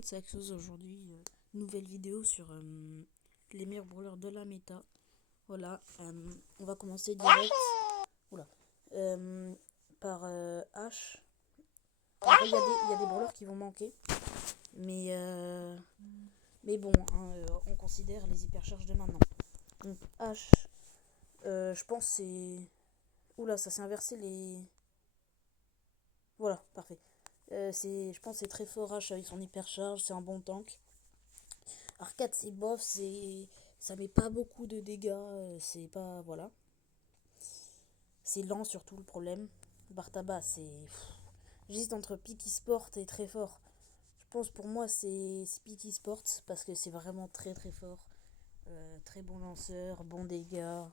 monde, c'est Axos aujourd'hui. Nouvelle vidéo sur les meilleurs brawlers de la méta. Voilà, on va commencer direct. Oula. Euh, par H. Après, il y a des brawlers qui vont manquer. Mais bon, hein, on considère les hypercharges de maintenant. Donc H, je pense c'est... Oula, ça s'est inversé les... Voilà, parfait. Je pense que c'est très fort H avec son hypercharge, c'est un bon tank. Arcade c'est bof, ça met pas beaucoup de dégâts, c'est pas... Voilà. C'est lent surtout le problème. Bartaba c'est... J'hésite entre Peaky Sport et très fort. Je pense pour moi c'est Peaky Sport parce que c'est vraiment très très fort. Très bon lanceur, bon dégâts.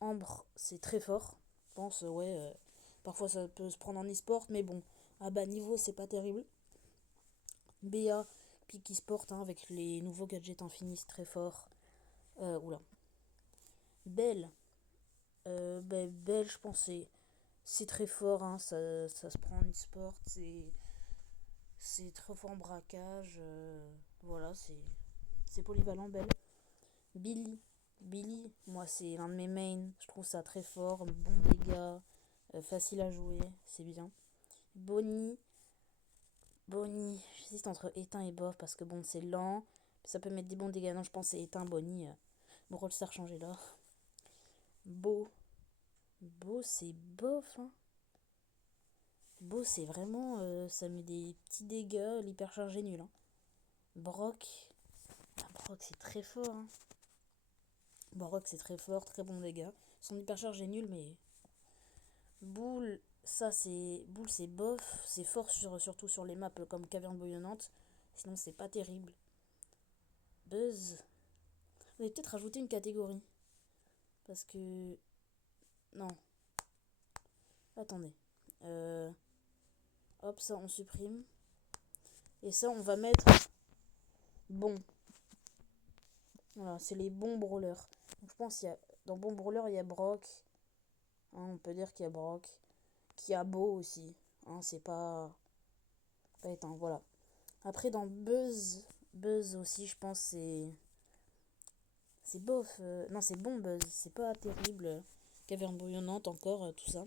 Ambre c'est très fort. Je pense ouais. Parfois ça peut se prendre en e-sport mais bon. À bas niveau c'est pas terrible. BA, Peaky Sport hein, avec les nouveaux gadgets infinis c'est très fort. Oula. Belle. Belle, je pense c'est très fort, hein, ça se prend en e-sport, c'est très fort en braquage, voilà, c'est polyvalent, Belle. Billy, Billy, moi c'est l'un de mes mains, je trouve ça très fort, bon dégâts, facile à jouer, c'est bien. Bonnie, Bonnie, j'hésite entre éteint et bof parce que bon c'est lent, ça peut mettre des bons dégâts, non je pense que c'est éteint, Bonnie, mon rollstar changé là. Beau, Beau c'est bof, hein. Beau, c'est vraiment. Ça met des petits dégâts. L'hypercharge est nul. Hein. Brock. Ah, Brock, c'est très fort. Hein. Brock, c'est très fort. Très bon dégâts. Son hypercharge est nul, mais. Boule, ça, c'est. Boule, c'est bof. C'est fort surtout sur les maps comme Caverne Bouillonnante. Sinon, c'est pas terrible. Buzz. On va peut-être rajouter une catégorie. Parce que. Non. Attendez. Hop, ça, on supprime. Et ça, on va mettre. Bon. Voilà, c'est les bons brawlers. Donc, je pense qu'il y a, dans bon brawler, il y a Brock. Hein, on peut dire qu'il y a Brock. Qu'il y a Beau aussi. Hein, c'est pas éteint. Voilà. Après, dans Buzz. Buzz aussi, je pense c'est bof. Non, c'est bon Buzz. C'est pas terrible. Caverne bouillonnante encore, tout ça.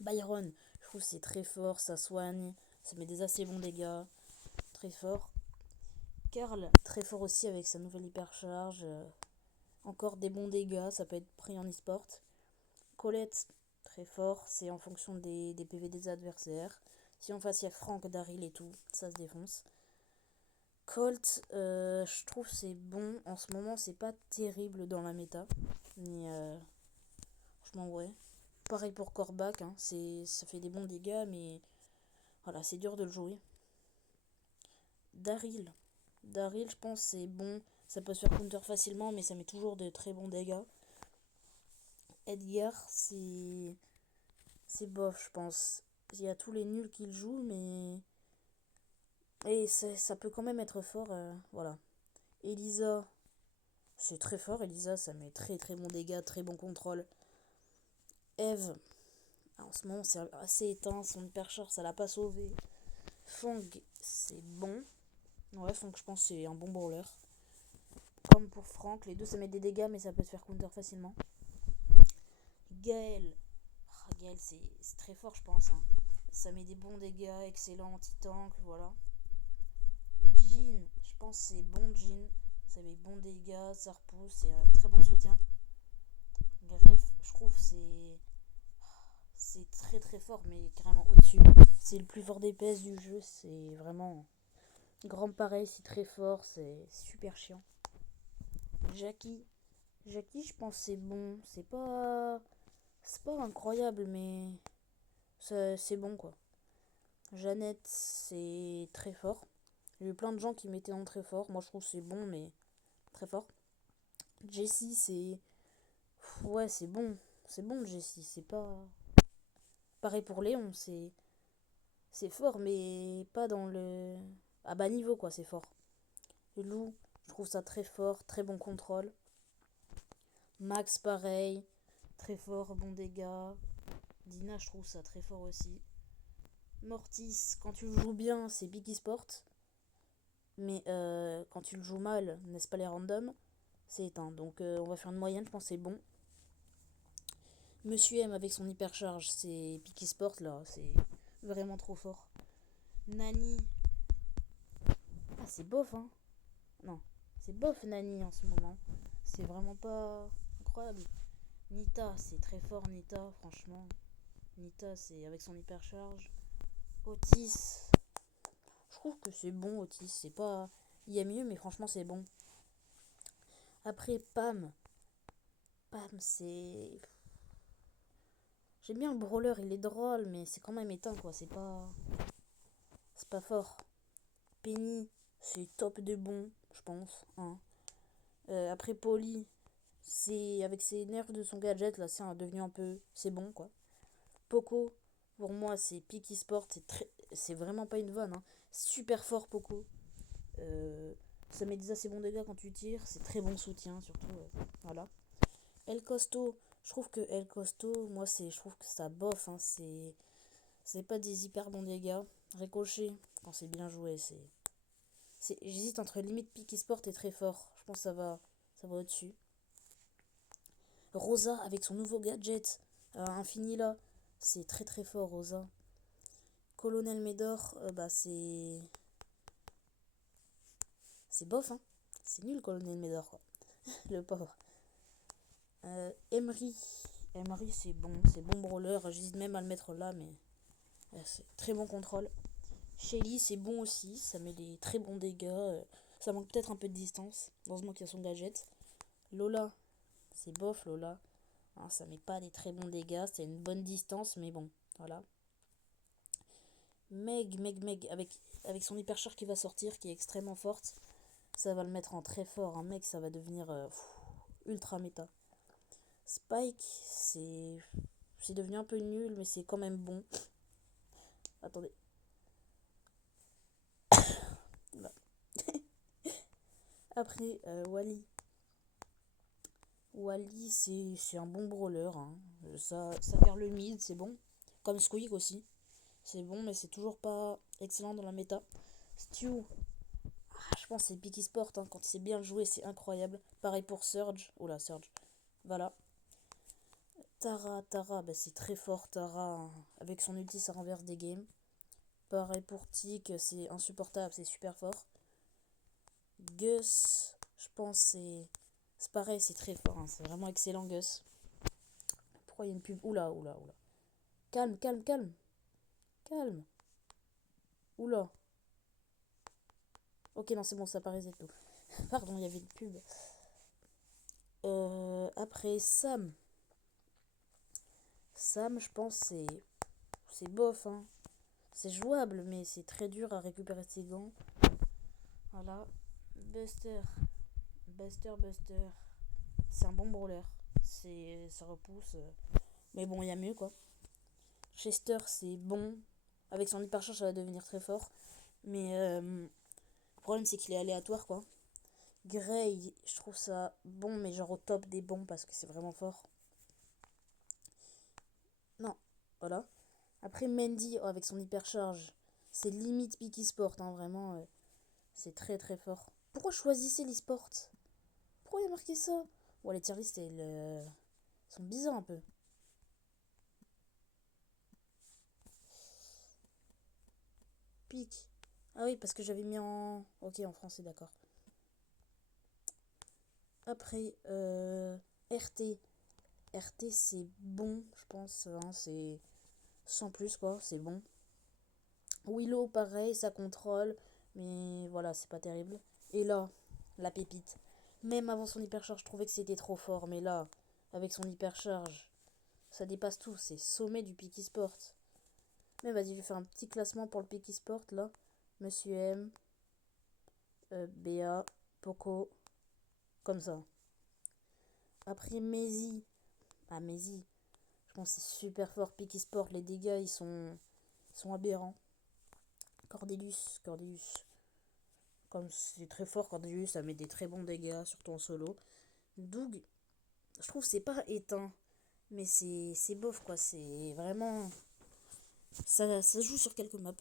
Byron, je trouve que c'est très fort. Ça soigne. Ça met des assez bons dégâts. Très fort. Karl, très fort aussi avec sa nouvelle hypercharge. Encore des bons dégâts. Ça peut être pris en e-sport. Colette, très fort, c'est en fonction des PV des adversaires. Si en face il y a Frank, Daryl et tout, ça se défonce. Colt, je trouve c'est bon. En ce moment, c'est pas terrible dans la méta. Mais franchement, ouais. Pareil pour Corbac, hein, ça fait des bons dégâts, mais voilà, c'est dur de le jouer. Daryl, je pense c'est bon. Ça peut se faire counter facilement, mais ça met toujours de très bons dégâts. Edgar, c'est bof, je pense. Il y a tous les nuls qui le jouent, mais. Et ça peut quand même être fort, voilà. Elisa, c'est très fort. Elisa, ça met très très bon dégâts, très bon contrôle. Eve, en ce moment, c'est assez éteint. Son hypercharge, ça l'a pas sauvé. Fong, c'est bon. Ouais, Fong, je pense, c'est un bon brawler. Comme pour Frank, les deux, ça met des dégâts, mais ça peut se faire counter facilement. Gaël, Gaël, c'est très fort, je pense. Hein. Ça met des bons dégâts, excellent anti-tank, voilà. Jean, je pense que c'est bon Jean. Ça met bon dégâts, ça repousse, c'est un très bon soutien. Griff, je trouve c'est très très fort, mais carrément au-dessus. C'est le plus fort DPS du jeu, c'est vraiment grand pareil, c'est très fort, c'est super chiant. Jackie, je pense que c'est bon, c'est pas incroyable, mais c'est bon quoi. Jeannette, c'est très fort. J'ai eu plein de gens qui mettaient en très fort. Moi, je trouve que c'est bon, mais très fort. Jessie, c'est. Ouais, c'est bon. C'est bon, Jessie. C'est pas. Pareil pour Léon, c'est fort, mais pas dans le. À bas niveau, quoi, c'est fort. Le loup, je trouve ça très fort, très bon contrôle. Max, pareil. Très fort, bon dégâts. Dina, je trouve ça très fort aussi. Mortis, quand tu joues bien, c'est Biggie Sport. Mais quand tu le joues mal, n'est-ce pas les randoms, c'est éteint. Donc on va faire une moyenne, je pense que c'est bon. Monsieur M avec son hypercharge, c'est Piki Sport là, c'est vraiment trop fort. Nani, ah c'est bof hein. Non, c'est bof Nani en ce moment. C'est vraiment pas incroyable. Nita, c'est très fort Nita, franchement. Nita, c'est avec son hypercharge. Otis, je trouve que c'est bon Otis, c'est pas... Il y a mieux mais franchement c'est bon. Après Pam, Pam c'est... J'aime bien le brawler, il est drôle mais c'est quand même éteint quoi, c'est pas... C'est pas fort. Penny, c'est top de bon, je pense. Hein. Après Polly, c'est avec ses nerfs de son gadget là, c'est devenu un peu... C'est bon quoi. Poco, pour moi c'est Peaky Sport, c'est vraiment pas une vanne. Hein. Super fort Poco. Ça met des assez bons dégâts quand tu tires, c'est très bon soutien surtout. Voilà. El Costo, je trouve que El Costo, moi je trouve que ça bof, hein, c'est pas des hyper bons dégâts. Ricochet, quand c'est bien joué, j'hésite entre limite Peaky Sport et très fort. Je pense que ça va au-dessus. Rosa avec son nouveau gadget infini là, c'est très très fort Rosa. Colonel Médor, bah c'est bof hein. C'est nul Colonel Médor quoi. Le pauvre. Emery. Emery c'est bon brawler. J'hésite même à le mettre là, mais c'est très bon contrôle. Shelly c'est bon aussi, ça met des très bons dégâts. Ça manque peut-être un peu de distance. Heureusement qu'il y a son gadget. Lola, c'est bof Lola. Hein, ça met pas des très bons dégâts, c'est une bonne distance, mais bon, voilà. Meg, avec son hypercharge qui va sortir, qui est extrêmement forte, ça va le mettre en très fort. Un mec, ça va devenir ultra méta. Spike, c'est devenu un peu nul, mais c'est quand même bon. Attendez. Là. Après, Wally. Wally, c'est un bon brawler. Hein. Ça vers le mid, c'est bon. Comme Squeak aussi. C'est bon, mais c'est toujours pas excellent dans la méta. Stu, je pense que c'est Peaky Sport. Hein. Quand c'est bien joué, c'est incroyable. Pareil pour Surge. Oula, Surge. Voilà. Tara, bah c'est très fort. Tara, hein. Avec son ulti, ça renverse des games. Pareil pour Tic, c'est insupportable, c'est super fort. Gus, je pense c'est pareil, c'est très fort. Hein. C'est vraiment excellent, Gus. Pourquoi il y a une pub? Oula. Calme. Oula. Ok, non, c'est bon, ça paraît tout. Pardon, il y avait une pub. Après, Sam. Sam, je pense, c'est bof. Hein. C'est jouable, mais c'est très dur à récupérer ses gants. Voilà. Buster. Buster. C'est un bon brawler. Ça repousse. Mais bon, il y a mieux, quoi. Chester, c'est bon. Avec son hypercharge, ça va devenir très fort. Mais le problème, c'est qu'il est aléatoire, quoi. Gray, je trouve ça bon, mais genre au top des bons parce que c'est vraiment fort. Non, voilà. Après Mandy, avec son hypercharge, c'est limite Peaky Sport, hein, vraiment. C'est très très fort. Pourquoi choisissez l'e-sport? Pourquoi il y a marqué ça? Bon, les tier list, elles sont bizarres un peu. Pic. Ah oui, parce que j'avais mis en... Ok, en français, d'accord. Après, RT. RT, c'est bon, je pense. Hein, c'est sans plus, quoi. C'est bon. Willow, pareil, ça contrôle. Mais voilà, c'est pas terrible. Et là, la pépite. Même avant son hypercharge, je trouvais que c'était trop fort. Mais là, avec son hypercharge, ça dépasse tout. C'est sommet du Peaky Sport. Mais vas-y, je vais faire un petit classement pour le Peaky Sport, là. Monsieur M, Béa, Poco, comme ça. Après, Maisy. Ah, Maisy. Je pense que c'est super fort. Peaky Sport, les dégâts, ils sont aberrants. Cordelius. Comme c'est très fort, Cordelius, ça met des très bons dégâts, surtout en solo. Doug, je trouve que c'est pas éteint. Mais c'est bof, quoi. C'est vraiment... Ça joue sur quelques maps.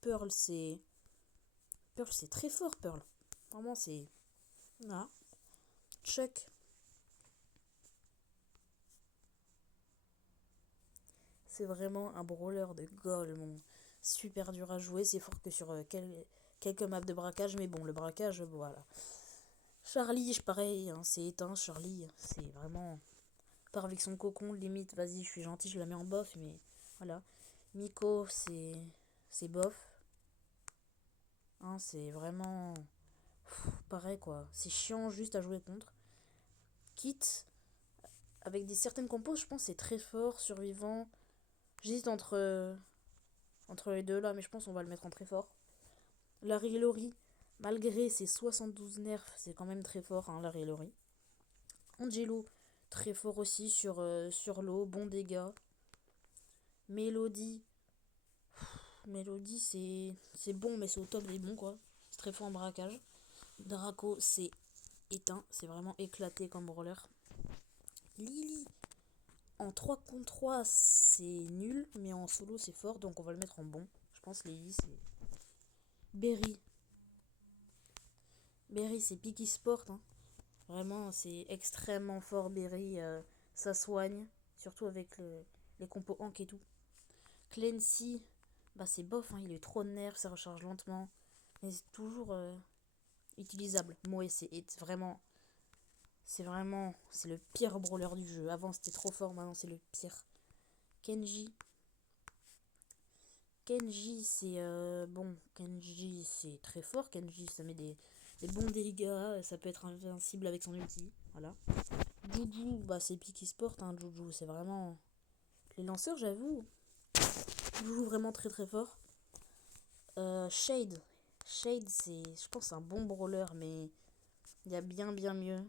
Pearl, Pearl, c'est très fort, Pearl. Vraiment, c'est... Voilà. Chuck. C'est vraiment un brawler de Golemon. Super dur à jouer. C'est fort que sur quelques maps de braquage. Mais bon, le braquage, voilà. Charlie, pareil, hein, c'est éteint. Charlie, c'est vraiment... Part avec son cocon, limite, vas-y, je suis gentil, je la mets en bof. Mais voilà. Miko, c'est bof. Hein, c'est vraiment... pareil, quoi. C'est chiant juste à jouer contre. Kit, avec des certaines compos, je pense c'est très fort. Survivant. J'hésite entre les deux là, mais je pense qu'on va le mettre en très fort. Larry Lori, malgré ses 72 nerfs, c'est quand même très fort, hein, Larry Lori. Angelo, très fort aussi sur l'eau, bon dégâts. Mélodie, Mélodie c'est bon, mais c'est au top des bons, quoi. C'est très fort en braquage. Draco, c'est éteint, c'est vraiment éclaté comme brawler. Lily, en 3 contre 3, c'est nul, mais en solo, c'est fort, donc on va le mettre en bon. Je pense Lily, c'est... Berry. Berry, c'est Piki Sport, hein. Vraiment, c'est extrêmement fort, Berry. Ça soigne, surtout avec les compos Hank et tout. Clancy, bah c'est bof, hein, il est trop de nerfs, ça recharge lentement. Mais c'est toujours utilisable. Moi, c'est le pire brawler du jeu. Avant, c'était trop fort, maintenant, c'est le pire. Kenji. Kenji, c'est bon. Kenji, c'est très fort. Kenji, ça met des bons dégâts. Ça peut être invincible avec son ulti. Voilà. Juju, bah c'est Piki Sport, hein, Juju, c'est vraiment... Les lanceurs, j'avoue, Juju vraiment très très fort. Shade. Shade, c'est... Je pense c'est un bon brawler, mais il y a bien mieux.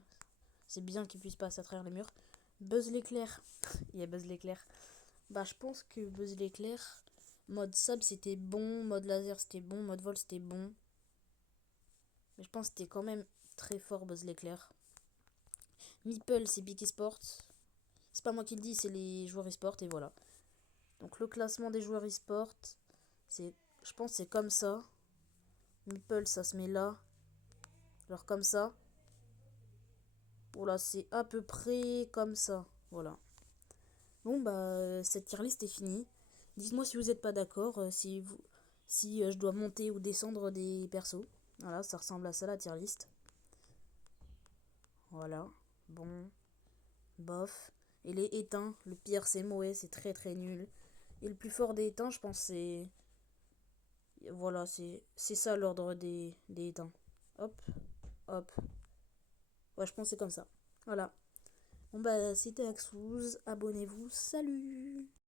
C'est bien qu'il puisse passer à travers les murs. Buzz l'éclair. Il y a Buzz l'éclair. Bah je pense que Buzz l'éclair, mode sub c'était bon, mode laser c'était bon, mode vol c'était bon. Mais je pense que c'était quand même très fort Buzz l'éclair. Meeple, c'est Piki Sport. C'est pas moi qui le dis, c'est les joueurs e-sport et voilà. Donc le classement des joueurs e-sport, je pense c'est comme ça. Meeple, ça se met là. Alors comme ça. Voilà, c'est à peu près comme ça. Voilà. Bon bah cette tier list est finie. Dites-moi si vous n'êtes pas d'accord, si je dois monter ou descendre des persos. Voilà, ça ressemble à ça la tier list. Voilà. Bon. Bof. Et les éteints, le pire c'est Moé, c'est très très nul. Et le plus fort des éteints, je pense c'est... Voilà, c'est ça l'ordre des éteints. Hop, hop. Ouais, je pense que c'est comme ça. Voilà. Bon bah, c'était Axouz. Abonnez-vous. Salut!